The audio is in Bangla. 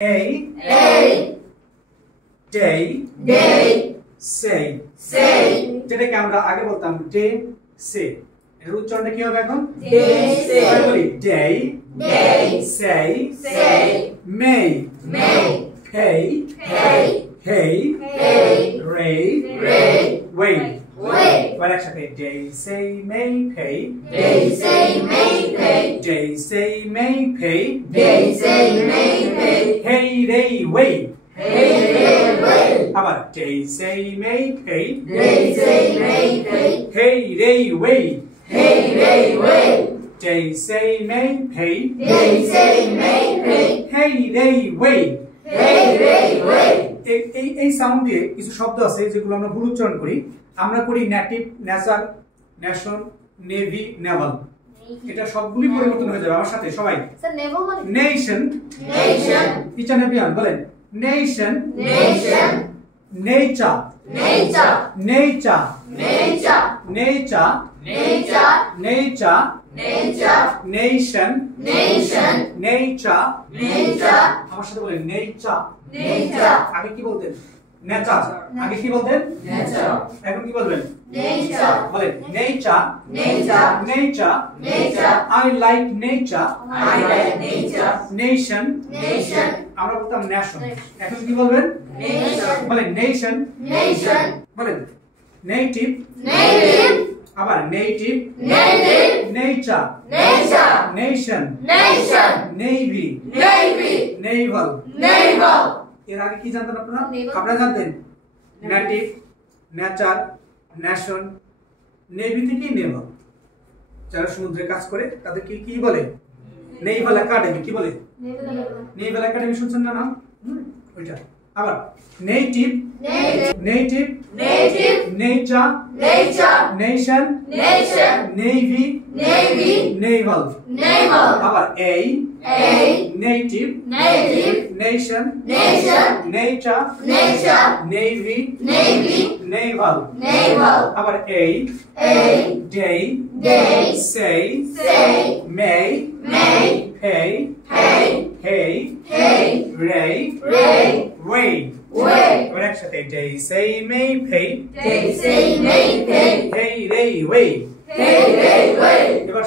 A day say যেটাকে আমরা আগে বলতাম ডে সে এর উচ্চারণটা কি হবে এখন বলি day say may pay hey ray wait এবার একসাথে day say may pay day say may pay hey ray wait আবার day say may pay hey ray wait day say may pay hey ray wait এই সাউন্ড দিয়ে কিছু শব্দ আছে যেগুলো আমরা ভুল উচ্চারণ করি আমরা করি native nature nation navy Naval এটা সবগুলি পরিবর্তন হয়ে যাবে আমার সাথে সবাই স্যার নেভাল মানে নেশন ইচ এন্ড এভরিওয়ান বলেন nation nature nature nation nature আমার সাথে বলেন নেচার আগে কি বলতেন নেচার আগে কি বলতেন নেচার এখন কি বলবেন নেচার বলেন nature I like nature nation আমরা বলতাম নেশন এখন কি বলবেন বলেন নেশন বলেন নেটিভ আবার native nature nation navy Naval এর আগে কি জানতেন আপনারা আপনারা জানতেন নেটিভ নেচার নেশন নেভি থেকে নেভাল যারা সমুদ্রে কাজ করে তাদেরকে কি বলে নেভাল একাডেমি কি বলে নেভাল একাডেমি শুনছেন না নাম ওইটা আবার native nature nation navy naval আবার native nation nature navy naval আবার day say may pay hey ray wait এবার একসাথে day say may pay hey ray wait এবার